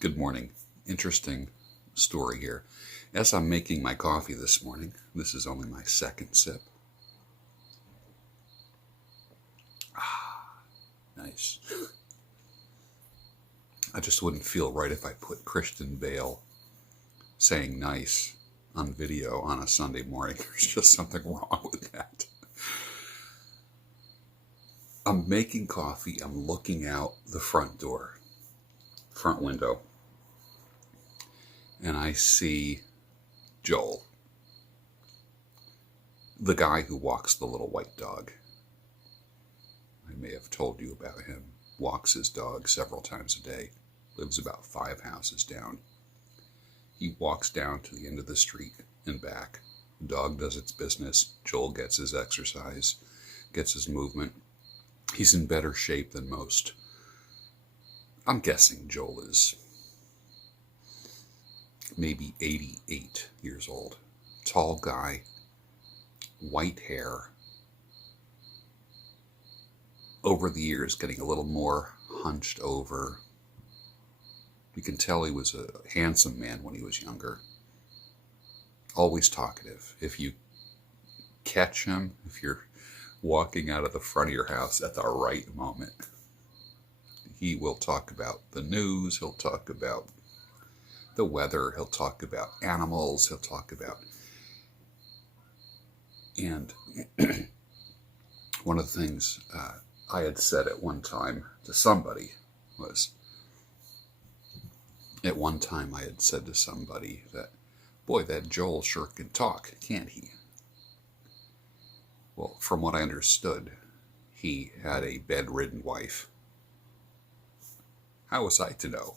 Good morning. Interesting story here. As I'm making my coffee this morning, this is only my second sip. Nice. I just wouldn't feel right if I put Christian Bale saying nice on video on a Sunday morning. There's just something wrong with that. I'm making coffee. I'm looking out the front window, and I see Joel, the guy who walks the little white dog. I may have told you about him. Walks his dog several times a day. Lives about 5 houses down. He walks down to the end of the street and back. The dog does its business. Joel gets his exercise, gets his movement. He's in better shape than most. I'm guessing Joel is maybe 88 years old. Tall guy, white hair. Over the years, getting a little more hunched over. You can tell he was a handsome man when he was younger. Always talkative. If you catch him, if you're walking out of the front of your house at the right moment, he will talk about the news, he'll talk about the weather, he'll talk about animals, he'll talk about... And one of the things I had said at one time to somebody was, at one time I had said to somebody that, boy, that Joel sure can talk, can't he? Well, from what I understood, he had a bedridden wife. How was I to know?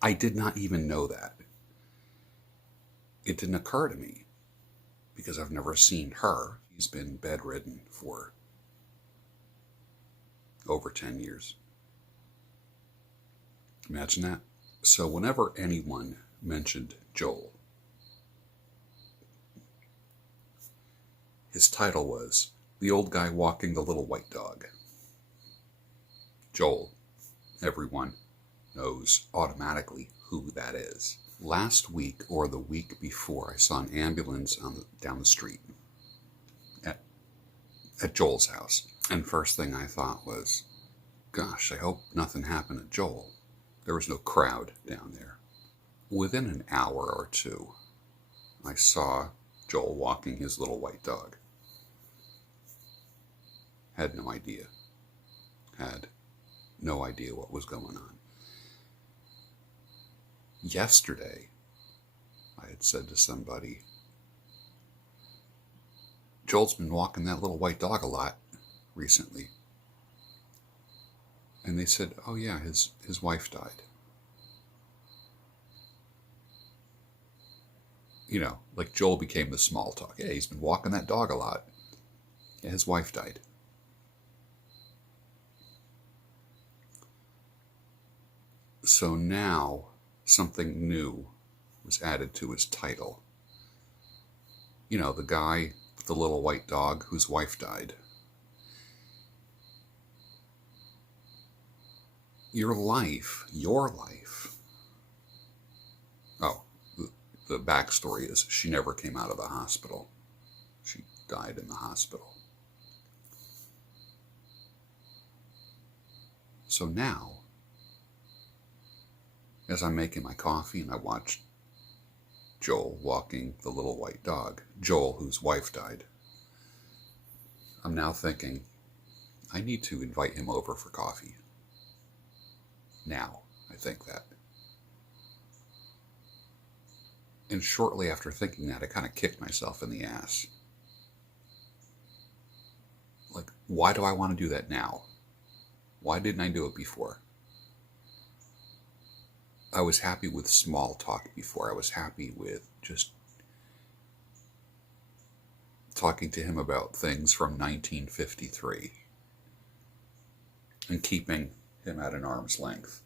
I did not even know that. It didn't occur to me because I've never seen her. He's been bedridden for over 10 years. Imagine that. So whenever anyone mentioned Joel, his title was The Old Guy Walking the Little White Dog. Joel, everyone knows automatically who that is. Last week or the week before, I saw an ambulance down the street at Joel's house. And first thing I thought was, gosh, I hope nothing happened to Joel. There was no crowd down there. Within an hour or two, I saw Joel walking his little white dog. Had no idea what was going on. Yesterday, I had said to somebody, Joel's been walking that little white dog a lot recently. And they said, oh yeah, his wife died. You know, like Joel became the small talk. Yeah, he's been walking that dog a lot. Yeah, his wife died. So now something new was added to his title. You know, the guy with the little white dog whose wife died. Your life. Oh, the backstory is she never came out of the hospital. She died in the hospital. So now, as I'm making my coffee and I watched Joel walking the little white dog, Joel whose wife died, I'm now thinking, I need to invite him over for coffee. Now, I think that. And shortly after thinking that, I kind of kicked myself in the ass. Like, why do I want to do that now? Why didn't I do it before? I was happy with small talk before. I was happy with just talking to him about things from 1953 and keeping him at an arm's length.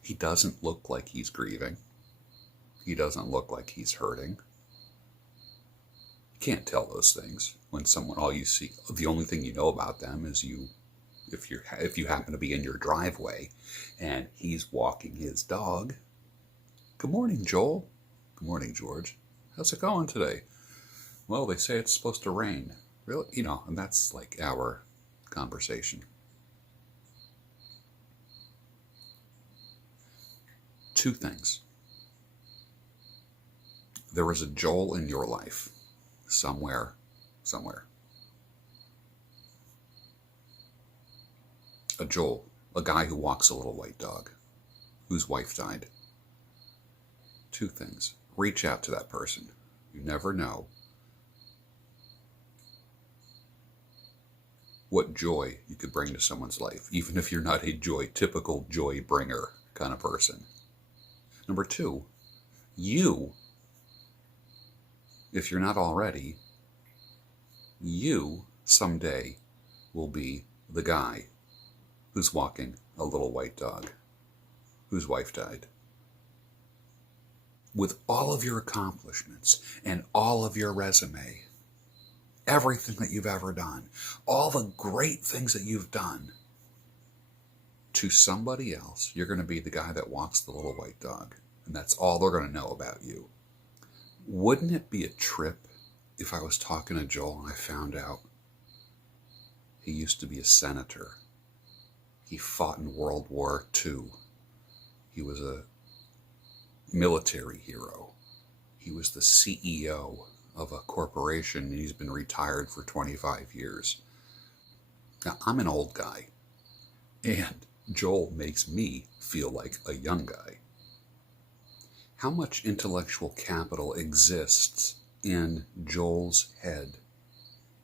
He doesn't look like he's grieving. He doesn't look like he's hurting. You can't tell those things when someone, all you see, the only thing you know about them is you if you happen to be in your driveway and he's walking his dog. Good morning, Joel. Good morning, George. How's it going today? Well, they say it's supposed to rain. Really? And that's like our conversation. Two things. There was a Joel in your life, somewhere. A Joel, a guy who walks a little white dog, whose wife died. Two things. Reach out to that person. You never know what joy you could bring to someone's life, even if you're not a typical joy bringer kind of person. Number two, you, if you're not already, you someday will be the guy who's walking a little white dog whose wife died. With all of your accomplishments and all of your resume, everything that you've ever done, all the great things that you've done, to somebody else, you're going to be the guy that walks the little white dog. And that's all they're going to know about you. Wouldn't it be a trip if I was talking to Joel and I found out he used to be a senator? He fought in World War II. He was a military hero. He was the CEO of a corporation, and he's been retired for 25 years. Now, I'm an old guy, and Joel makes me feel like a young guy. How much intellectual capital exists in Joel's head?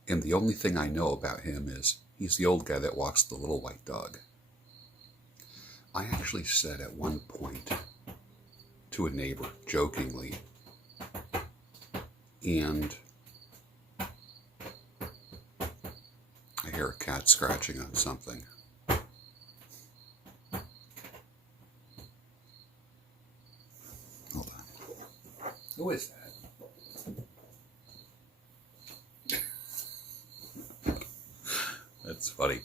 And the only thing I know about him is he's the old guy that walks the little white dog. I actually said at one point to a neighbor, jokingly, and I hear a cat scratching on something. Hold on. Who is that? That's funny.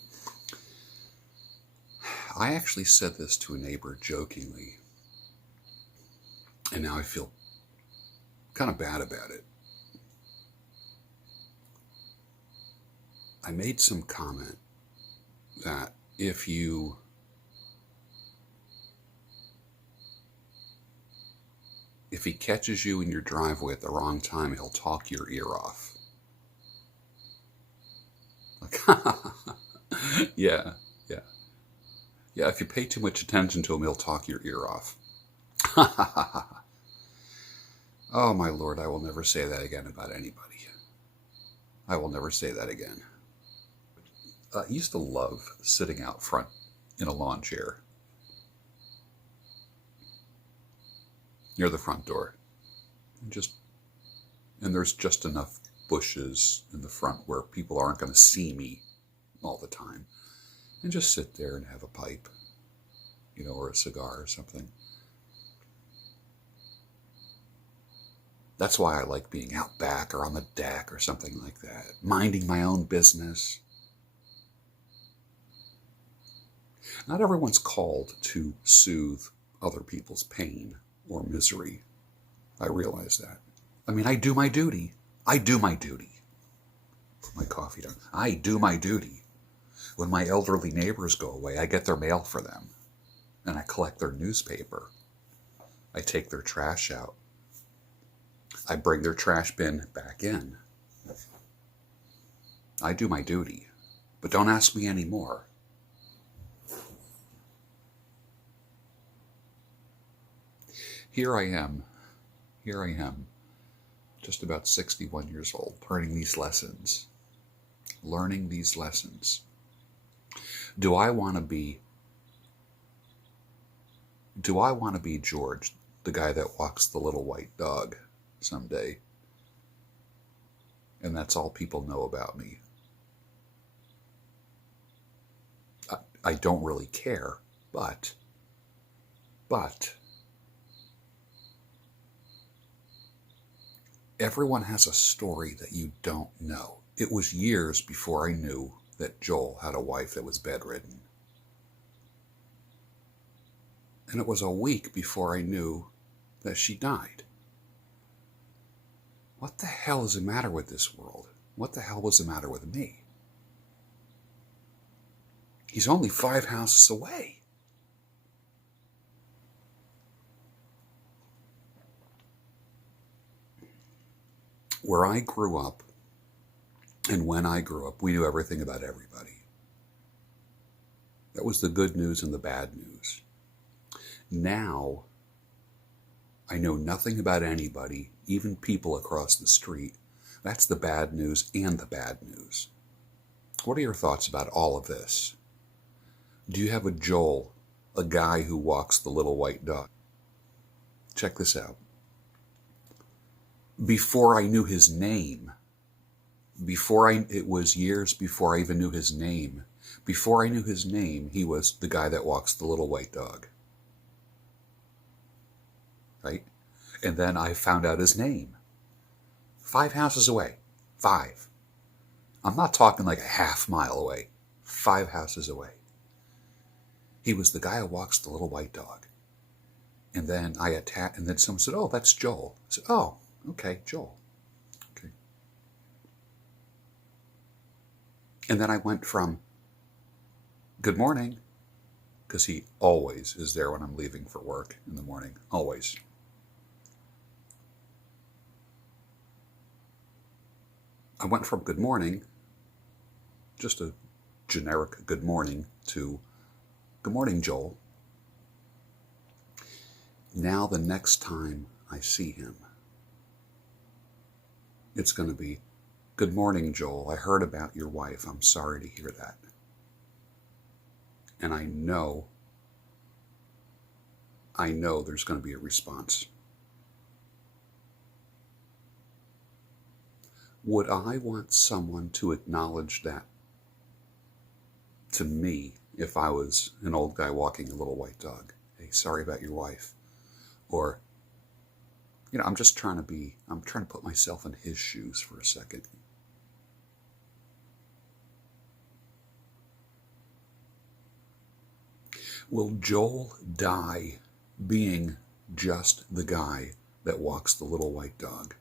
I actually said this to a neighbor jokingly, and now I feel kind of bad about it. I made some comment that if he catches you in your driveway at the wrong time, he'll talk your ear off. Like, yeah. Yeah, if you pay too much attention to him, he'll talk your ear off. Oh, my Lord, I will never say that again about anybody. I will never say that again. I used to love sitting out front in a lawn chair near the front door. And there's just enough bushes in the front where people aren't going to see me all the time. And just sit there and have a pipe, or a cigar or something. That's why I like being out back or on the deck or something like that, minding my own business. Not everyone's called to soothe other people's pain or misery. I realize that. I mean, I do my duty. Put my coffee down. I do my duty. When my elderly neighbors go away, I get their mail for them, and I collect their newspaper. I take their trash out. I bring their trash bin back in. I do my duty, but don't ask me any more. Here I am, just about 61 years old, learning these lessons. Do I want to be George, the guy that walks the little white dog someday? And that's all people know about me. I don't really care, but everyone has a story that you don't know. It was years before I knew that Joel had a wife that was bedridden. And it was a week before I knew that she died. What the hell is the matter with this world? What the hell was the matter with me? He's only 5 houses away. Where I grew up, and when I grew up, we knew everything about everybody. That was the good news and the bad news. Now, I know nothing about anybody, even people across the street. That's the bad news and the bad news. What are your thoughts about all of this? Do you have a Joel, a guy who walks the little white dog? Check this out. Before I knew his name, it was years before I even knew his name. Before I knew his name, he was the guy that walks the little white dog. Right? And then I found out his name. 5 houses away. 5. I'm not talking like a half mile away. 5 houses away. He was the guy who walks the little white dog. And then and then someone said, "Oh, that's Joel." I said, "Oh, okay, Joel." Okay. And then I went from "Good morning," because he always is there when I'm leaving for work in the morning. Always. I went from "Good morning," just a generic "good morning," to "Good morning, Joel." Now the next time I see him, it's going to be, "Good morning, Joel. I heard about your wife. I'm sorry to hear that." And I know there's going to be a response. Would I want someone to acknowledge that to me if I was an old guy walking a little white dog? "Hey, sorry about your wife." Or, I'm trying to put myself in his shoes for a second. Will Joel die being just the guy that walks the little white dog?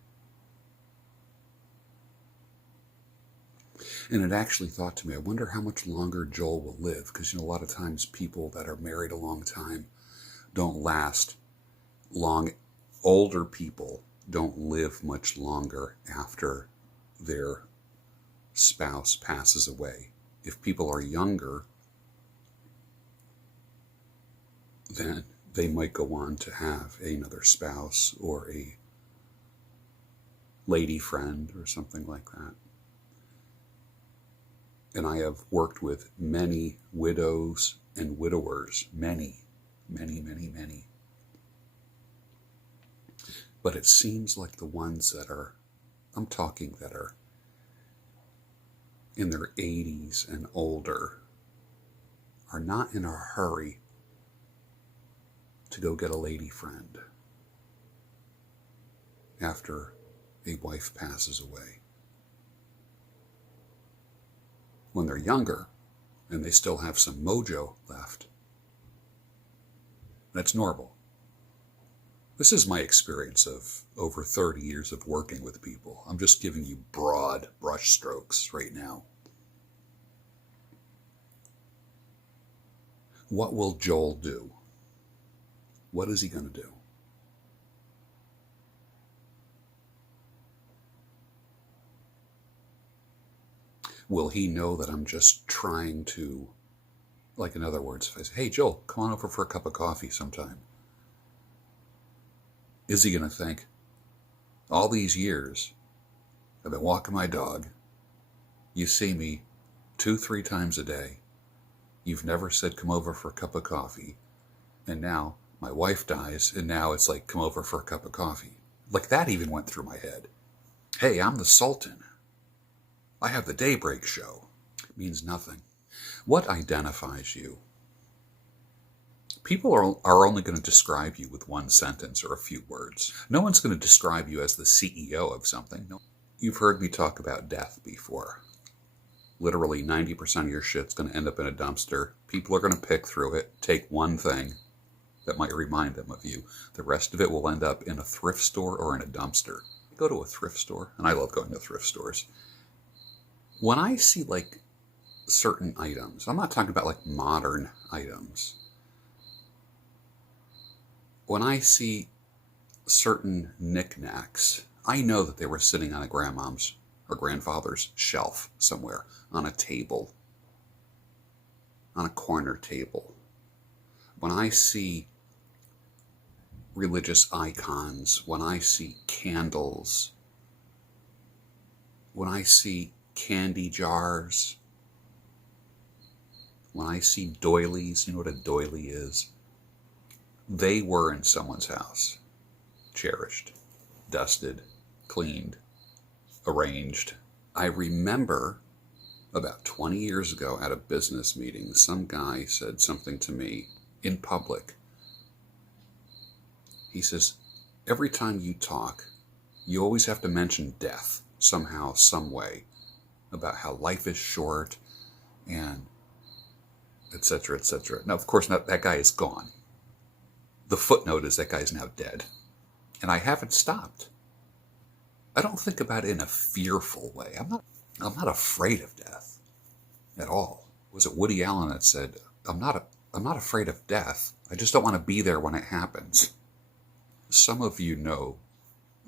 And it actually thought to me, I wonder how much longer Joel will live, because a lot of times people that are married a long time don't last long. Older people don't live much longer after their spouse passes away. If people are younger, then they might go on to have another spouse or a lady friend or something like that. And I have worked with many widows and widowers, many. But it seems like the ones that are in their 80s and older are not in a hurry to go get a lady friend after a wife passes away. When they're younger and they still have some mojo left, that's normal. This is my experience of over 30 years of working with people. I'm just giving you broad brush strokes right now. What will Joel do? What is he going to do? Will he know that I'm just trying to, like, in other words, if I say, "Hey, Joel, come on over for a cup of coffee sometime," is he going to think, all these years I've been walking my dog, you see me 2-3 times a day, you've never said come over for a cup of coffee, and now my wife dies, and now it's like, come over for a cup of coffee. Like, that even went through my head. Hey, I'm the Sultan. I have the Daybreak show. It means nothing. What identifies you? People are only going to describe you with one sentence or a few words. No one's going to describe you as the CEO of something. No. You've heard me talk about death before. Literally 90% of your shit's going to end up in a dumpster. People are going to pick through it, take one thing that might remind them of you. The rest of it will end up in a thrift store or in a dumpster. I go to a thrift store, and I love going to thrift stores. When I see like certain items, I'm not talking about like modern items. When I see certain knickknacks, I know that they were sitting on a grandmom's or grandfather's shelf somewhere, on a table, on a corner table. When I see religious icons, when I see candles, when I see candy jars, when I see doilies, you know what a doily is? They were in someone's house, cherished, dusted, cleaned, arranged. I remember about 20 years ago at a business meeting, some guy said something to me in public. He says, every time you talk, you always have to mention death somehow, some way, about how life is short and etc., etc. Now, of course, that guy is gone. The footnote is that guy's now dead. And I haven't stopped. I don't think about it in a fearful way. I'm not afraid of death at all. Was it Woody Allen that said, I'm not afraid of death. I just don't want to be there when it happens. Some of you know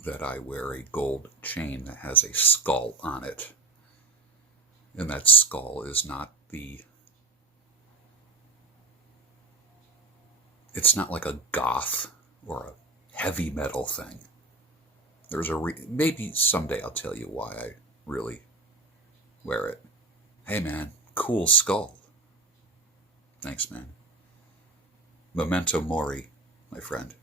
that I wear a gold chain that has a skull on it. And that skull is not it's not like a goth or a heavy metal thing. There's maybe someday I'll tell you why I really wear it. Hey man, cool skull. Thanks man. Memento Mori, my friend.